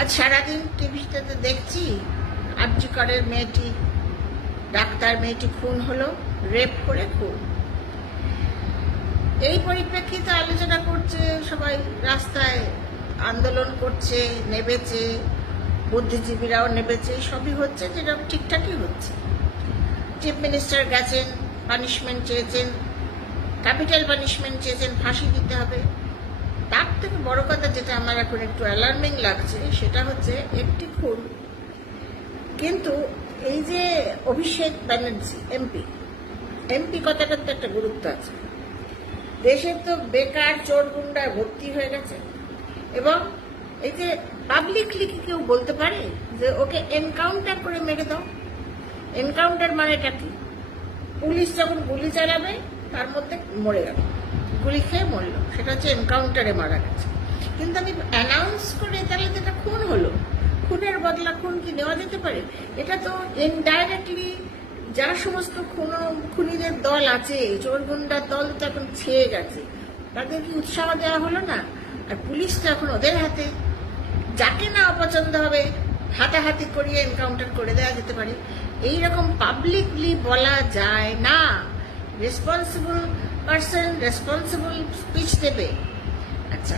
আজ সারাদিন টিভিতে দেখছি আরজি করের মেয়েটি, ডাক্তার মেয়েটি খুন হলো, রেপ করে খুন। এই পরিপ্রেক্ষিতে আলোচনা করছে সবাই, রাস্তায় আন্দোলন করছে, নেমেছে, বুদ্ধিজীবীরাও নেমেছে, সবই হচ্ছে, যেটা ঠিকঠাকই হচ্ছে। চিফ মিনিস্টার গেছেন, পানিশমেন্ট চেয়েছেন, ক্যাপিটাল পানিশমেন্ট চেয়েছেন, ফাঁসি দিতে হবে। তার থেকে বড় কথা যেটা আমার এখন একটু অ্যালার্মিং লাগছে সেটা হচ্ছে একটি খুন, কিন্তু এই যে অভিষেক ব্যানার্জি এমপি কথাটার তো একটা গুরুত্ব আছে। দেশের তো বেকার চোর গুন্ডা ভর্তি হয়ে গেছে, এবং এই যে পাবলিকলি কি কেউ বলতে পারে যে ওকে এনকাউন্টার করে মেরে দাও? এনকাউন্টার মানেটা কি? পুলিশ যখন গুলি চালাবে তার মধ্যে মরে গেল, গুলি খেয়ে মরল, সেটা হচ্ছে এনকাউন্টারে মারা গেছে। কিন্তু আমি অ্যানাউন্স করে তাহলে তো এটা খুন হলো, খুনের বদলা খুন কি নেওয়া যেতে পারে? এটা তো ইনডাইরেক্টলি যা সমস্ত খুনিদের দল আছে, চোর গুন্ডার দল তো এখন ছেয়ে গেছে, তাদের কি উৎসাহ দেওয়া হলো না? আর পুলিশ তো এখন ওদের হাতে, যাকে না অপছন্দ হবে হাতাহাতি করিয়ে এনকাউন্টার করে দেওয়া যেতে পারে। এইরকম পাবলিকলি বলা যায় না। রেসপন্সিবল পার্সন রেসপন্সিবল স্পিচ দেবে। আচ্ছা।